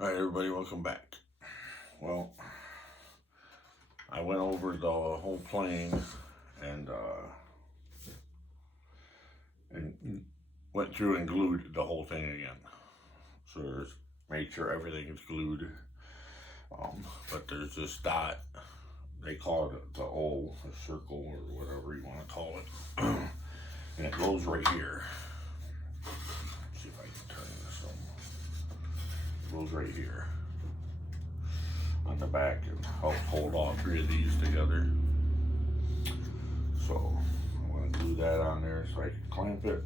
Alright everybody, welcome back. Well, I went over the whole plane and went through and glued the whole thing again. So there's, make sure everything is glued. But there's this dot, they call it the O, a circle or whatever you want to call it. And it goes right here. Let's see if I can turn this on. Goes right here on the back and helps hold all three of these together. So I'm going to glue that on there so I can clamp it.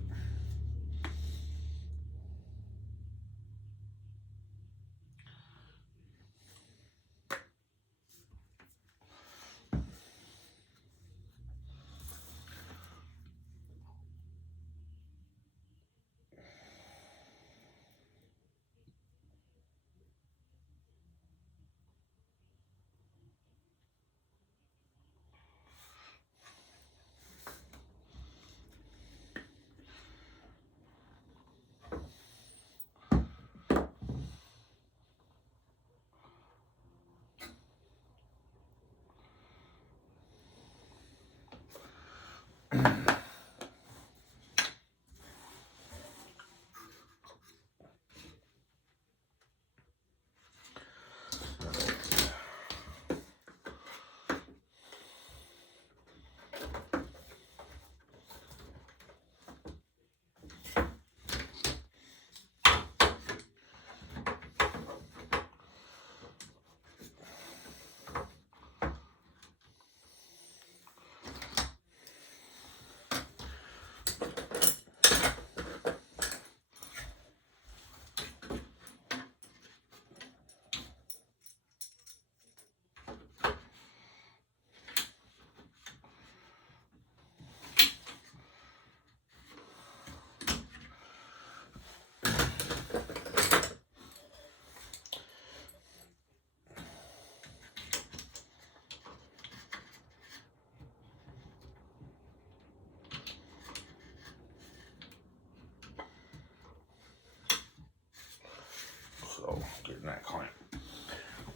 So getting that clamp.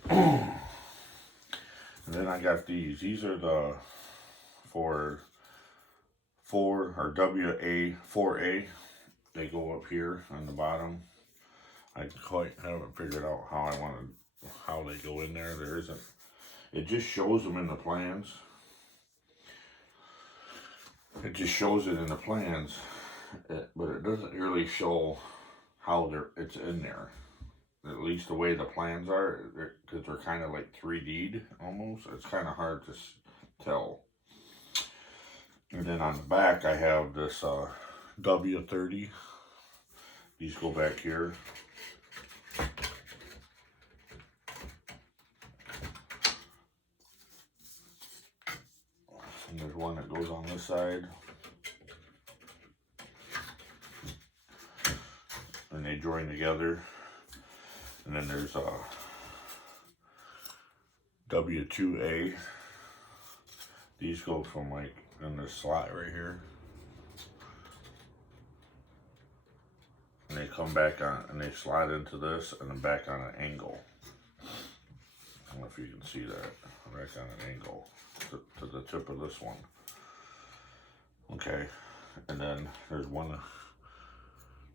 And then I got these. These are the for WA4A. They go up here on the bottom. I quite haven't figured out how they go in there. There isn't. It just shows them in the plans. It just shows it in the plans, but it doesn't really show how it's in there. At least the way the plans are, because they're kind of like 3D'd almost. It's kind of hard to tell. And then on the back, I have this W30. These go back here. And there's one that goes on this side. And they join together. And then there's a W2A. These go from like in this slot right here. And they come back on, and they slide into this and then back on an angle. I don't know if you can see that. Back on an angle to the tip of this one. Okay. And then there's one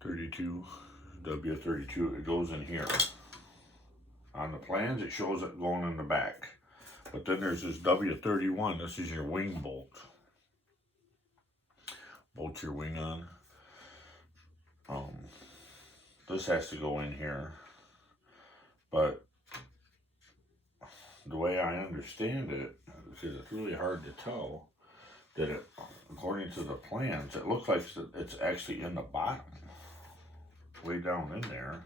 32, W32. It goes in here. On the plans, it shows it going in the back. But then there's this W31. This is your wing bolt. Bolt your wing on. This has to go in here. But the way I understand it, because it's really hard to tell, that it, according to the plans, it looks like it's actually in the bottom, way down in there,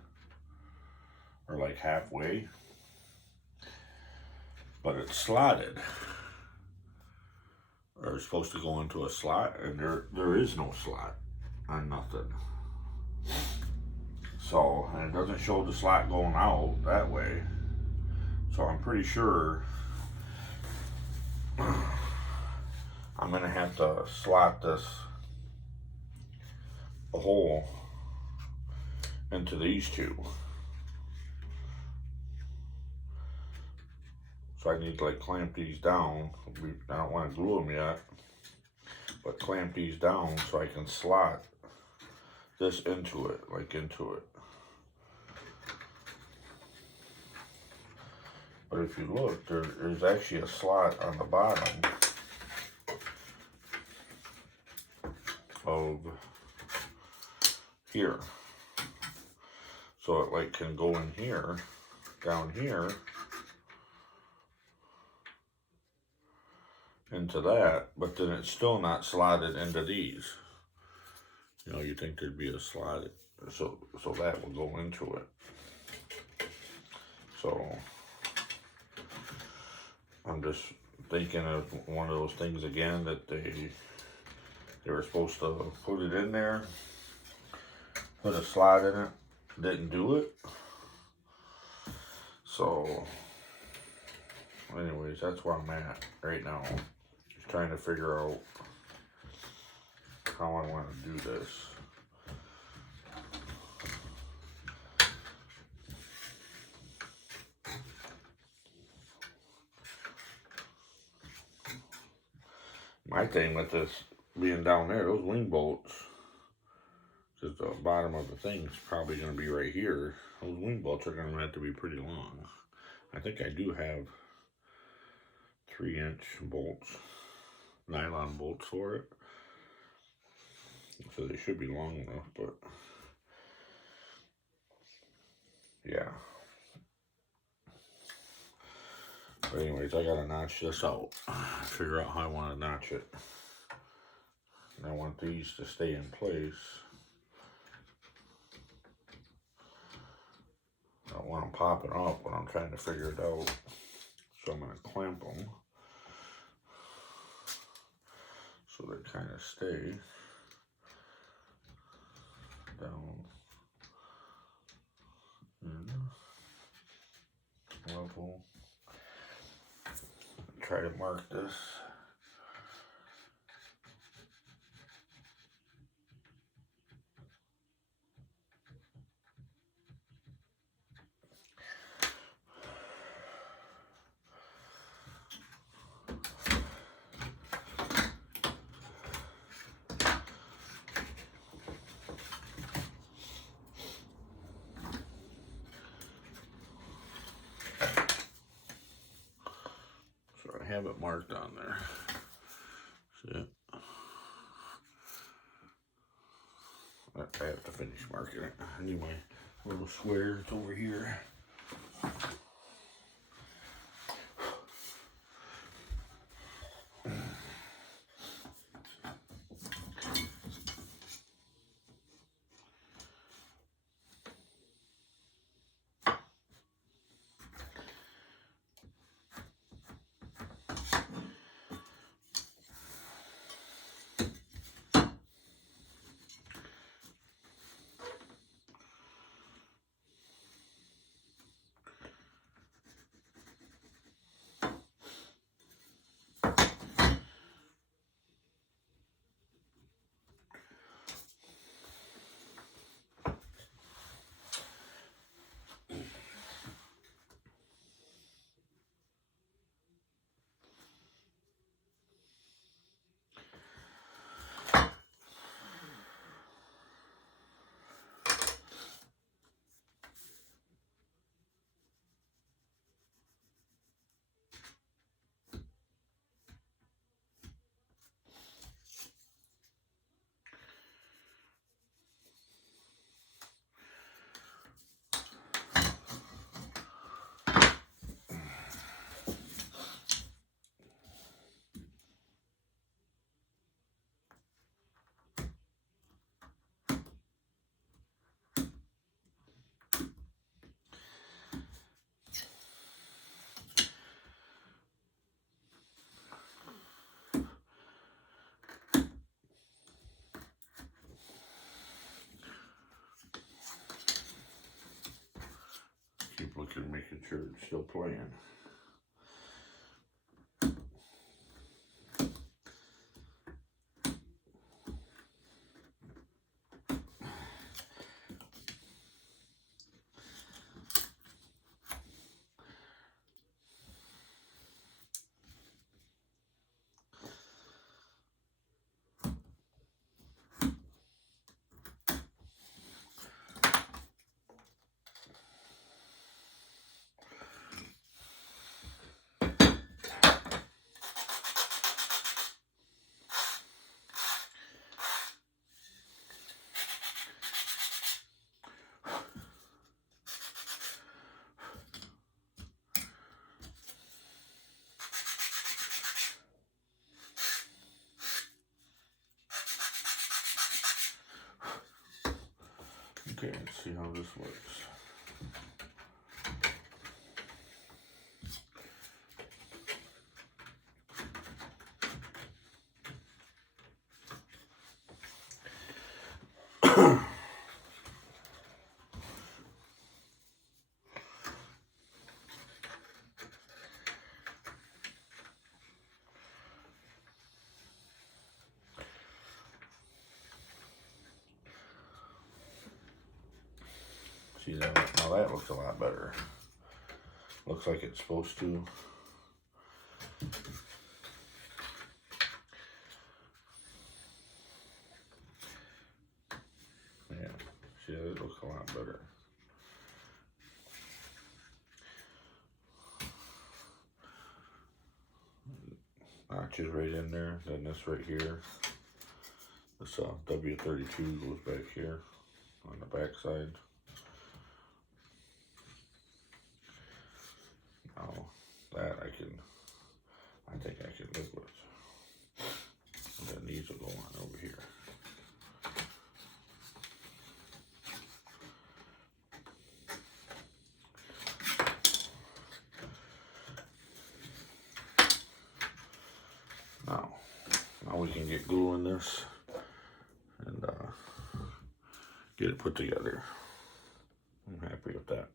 or like halfway, but it's slotted, or it's supposed to go into a slot, and there is no slot on nothing. So, and it doesn't show the slot going out that way, so I'm pretty sure I'm gonna have to slot this a hole into these two. So I need to like clamp these down. I don't want to glue them yet, but clamp these down so I can slot this into it, like into it. But if you look, there's actually a slot on the bottom of here. So it like can go in here, down here, into that, but then it's still not slotted into these. You know, you think there'd be a slot, so that will go into it. So I'm just thinking of one of those things again, that they were supposed to put it in there, put a slot in it, didn't do it. So anyways, that's where I'm at right now, just trying to figure out how I want to do this. My thing with this being down there, those wing bolts, because the bottom of the thing's probably going to be right here, those wing bolts are going to have to be pretty long. I think I do have 3-inch bolts, nylon bolts for it, so they should be long enough, but yeah. But anyways, I gotta notch this out, figure out how I want to notch it. And I want these to stay in place. I don't want them popping up when I'm trying to figure it out. So I'm gonna clamp them so they kind of stay down in level. Try to mark this. I have it marked on there. See it? I have to finish marking it. I need my little square. It's over here. sure it's still playing. Okay, let's see how this works. See that? Now that looks a lot better. Looks like it's supposed to. Yeah, see that? It looks a lot better. Notches right in there. Then this right here. This W32 goes back here on the back side. Now that I think I can live with. And then these will go on over here. Now we can get glue in this and get it put together. I'm happy with that.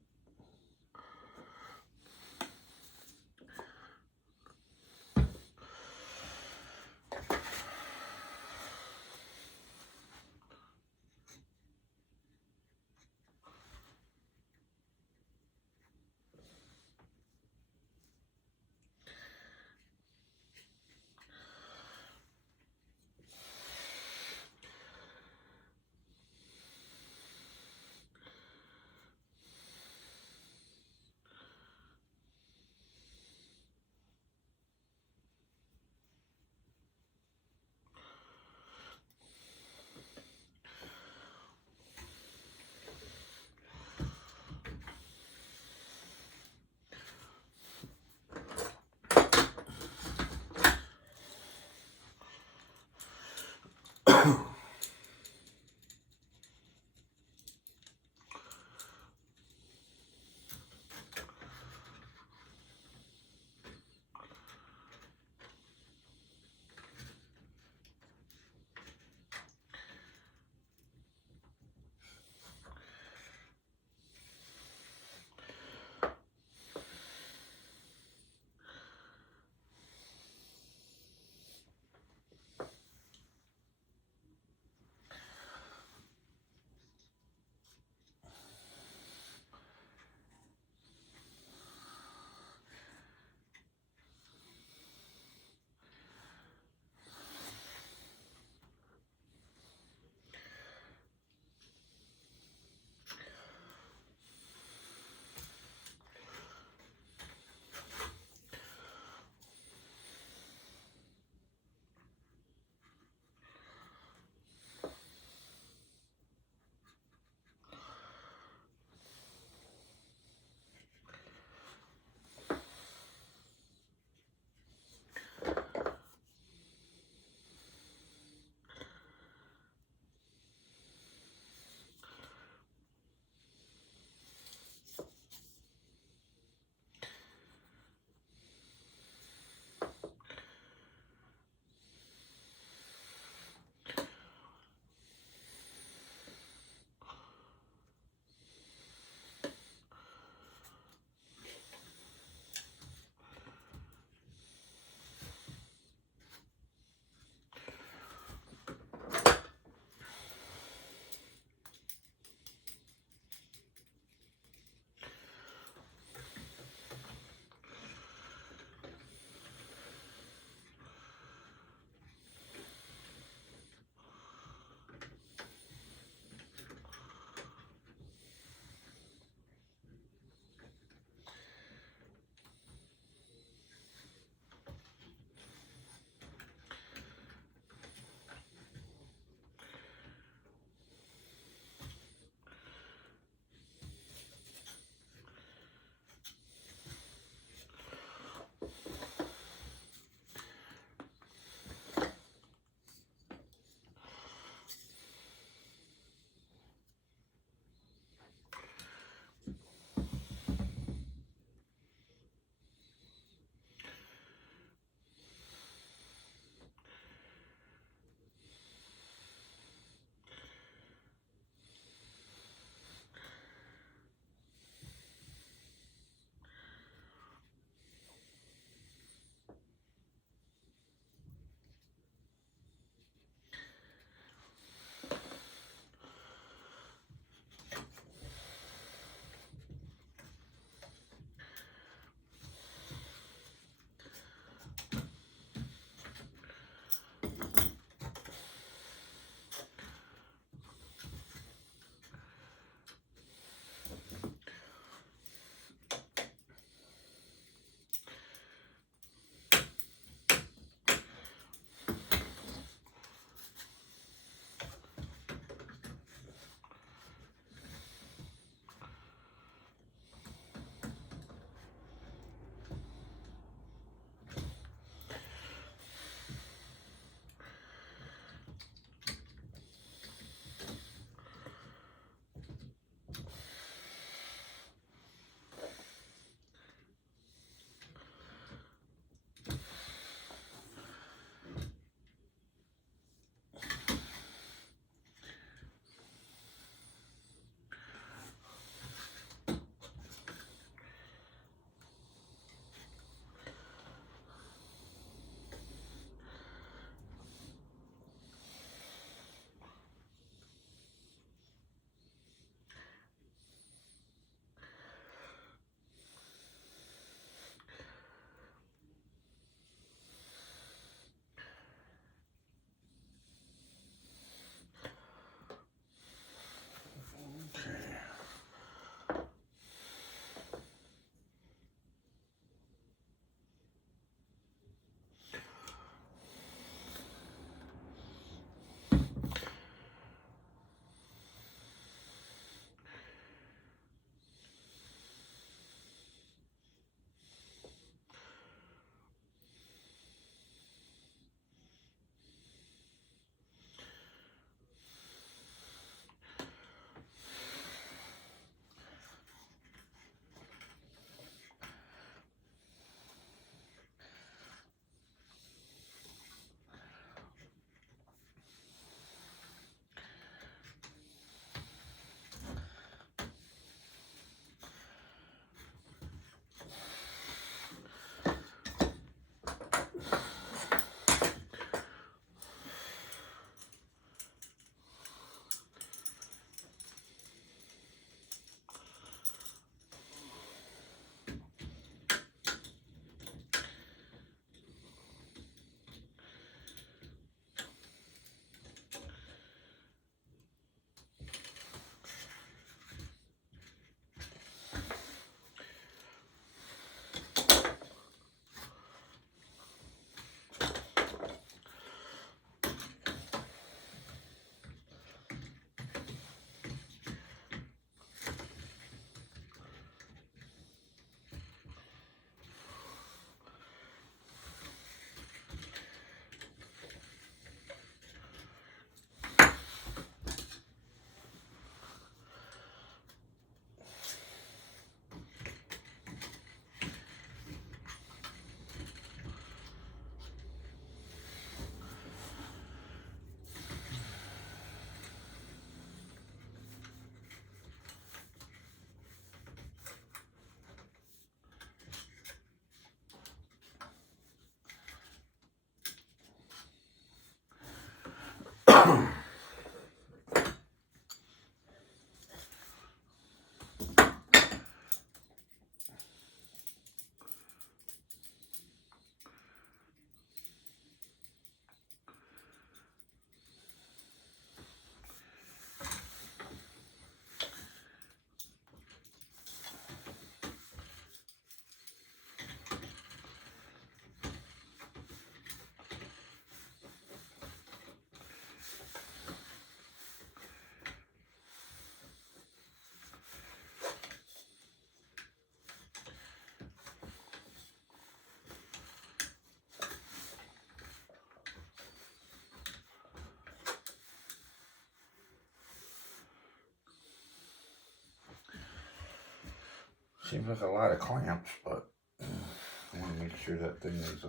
Seems like a lot of clamps, but I want to make sure that thing is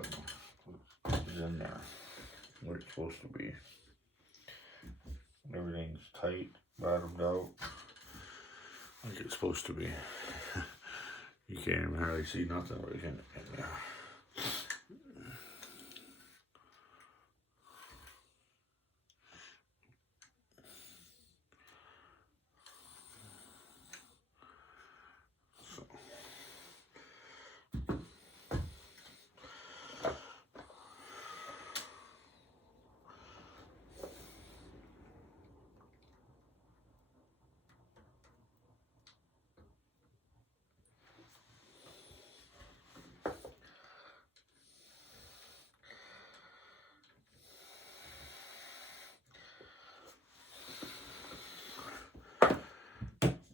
in there where it's supposed to be. Everything's tight, bottomed out, like it's supposed to be. You can't even hardly see nothing right in there.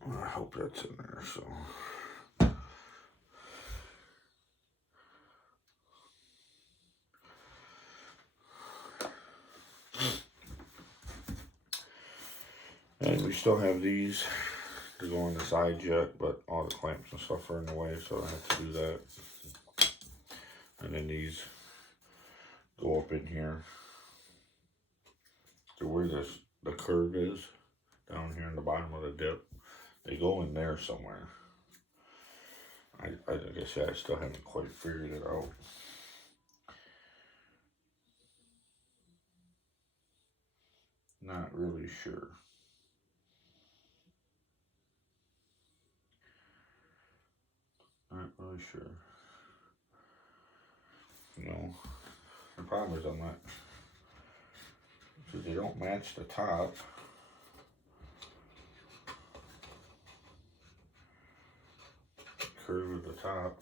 I hope that's in there, so. And we still have these to go on the sides yet, but all the clamps and stuff are in the way, so I have to do that. And then these go up in here to where the curve is, down here in the bottom of the dip. They go in there somewhere. Like I said, I still haven't quite figured it out. Not really sure. Not really sure. No. The problem is I'm not, because they don't match the top. Curve of the top.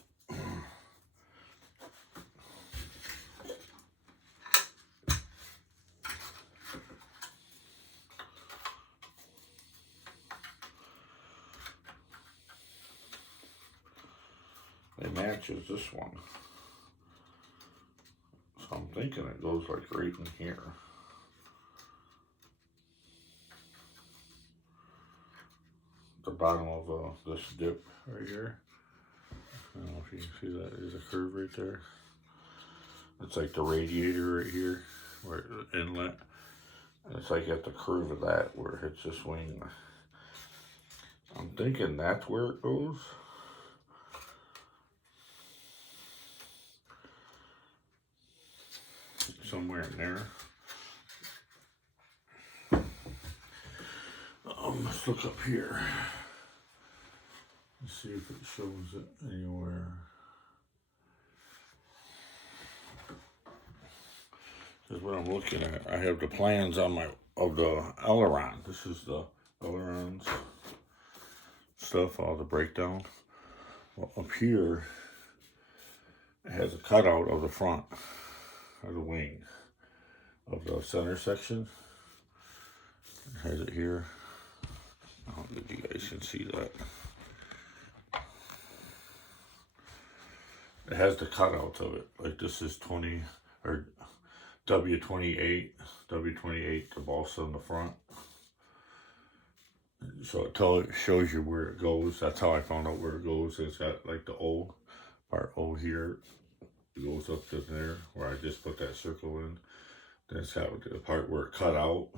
It matches this one. So I'm thinking it goes like right in here. The bottom of this dip right here. I don't know if you can see that. There's a curve right there. It's like the radiator right here, where the inlet. And it's like at the curve of that where it hits this wing. I'm thinking that's where it goes. Somewhere in there. Let's look up here. Let's see if it shows it anywhere. This is what I'm looking at. I have the plans on of the aileron. This is the ailerons stuff, all the breakdown. Well, up here, it has a cutout of the front of the wing of the center section. It has it here. I don't know if you guys can see that. It has the cutouts of it. Like this is 20 or W28, W28, the balsa in the front. So it shows you where it goes. That's how I found out where it goes. It's got like the O, part O here. It goes up to there where I just put that circle in. Then it's got the part where it cut out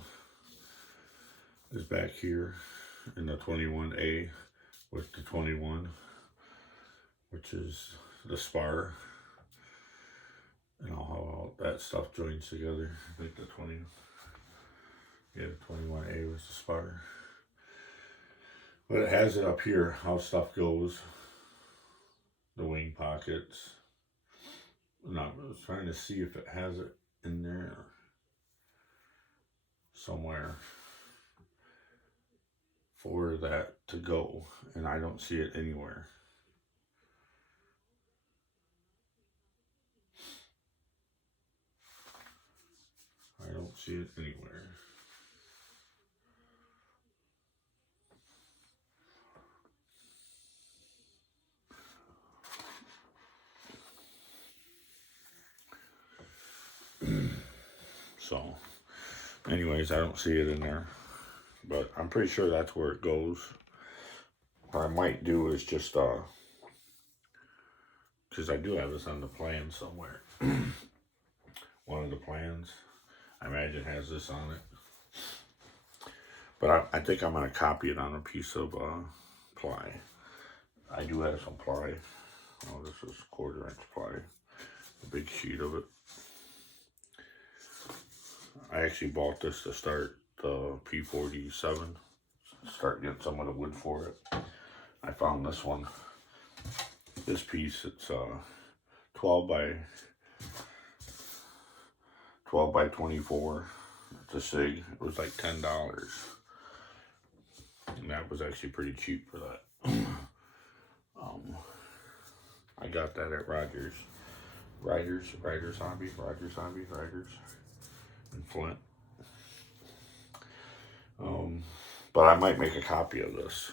is back here in the 21A with the 21, which is the spar. You know how all that stuff joins together. I think the 21A was the spar. But it has it up here, how stuff goes. The wing pockets. And I was trying to see if it has it in there somewhere for that to go. And I don't see it anywhere. I don't see it anywhere. So, anyways, I don't see it in there, but I'm pretty sure that's where it goes. What I might do is just because I do have this on the plan somewhere. One of the plans, I imagine, has this on it. But I think I'm going to copy it on a piece of ply. I do have some ply. Oh, this is 1/4 inch ply. A big sheet of it. I actually bought this to start the P47. Start getting some of the wood for it. I found this one. This piece, it's 12 by 24. It's a SIG. It was like $10. And that was actually pretty cheap for that. I got that at Rogers Hobby in Flint. But I might make a copy of this,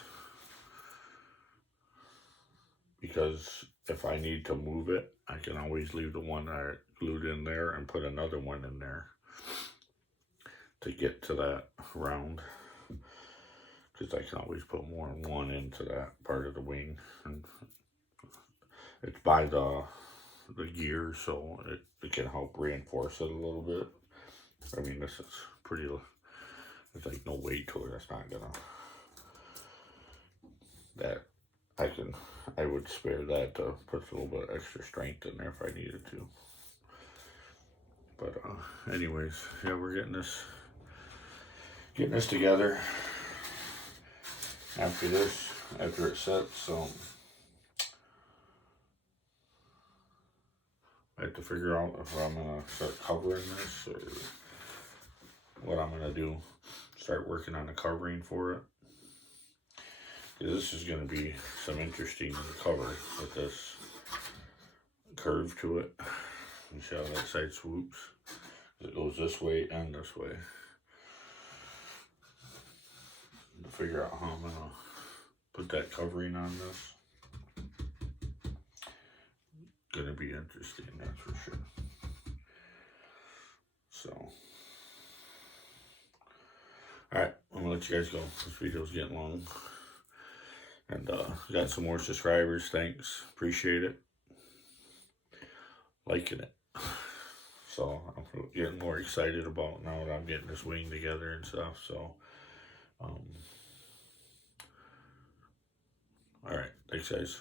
because if I need to move it, I can always leave the one I glued in there and put another one in there to get to that round, because I can always put more than one into that part of the wing. And it's by the gear, so it can help reinforce it a little bit. I mean, this is pretty, there's like no weight to it. That's not gonna, that I would spare that to put a little bit of extra strength in there if I needed to. But anyways, yeah, we're getting this together. After it sets, I have to figure out if I'm gonna start covering this or what I'm gonna do. Start working on the covering for it. This is gonna be some interesting to cover with this curve to it. You see how that side swoops? It goes this way and this way. To figure out how I'm gonna put that covering on this. Gonna be interesting, that's for sure. So, alright, I'm gonna let you guys go. This video's getting long. And got some more subscribers, thanks, appreciate it. Liking it. So I'm getting more excited about now that I'm getting this wing together and stuff. So alright, thanks guys.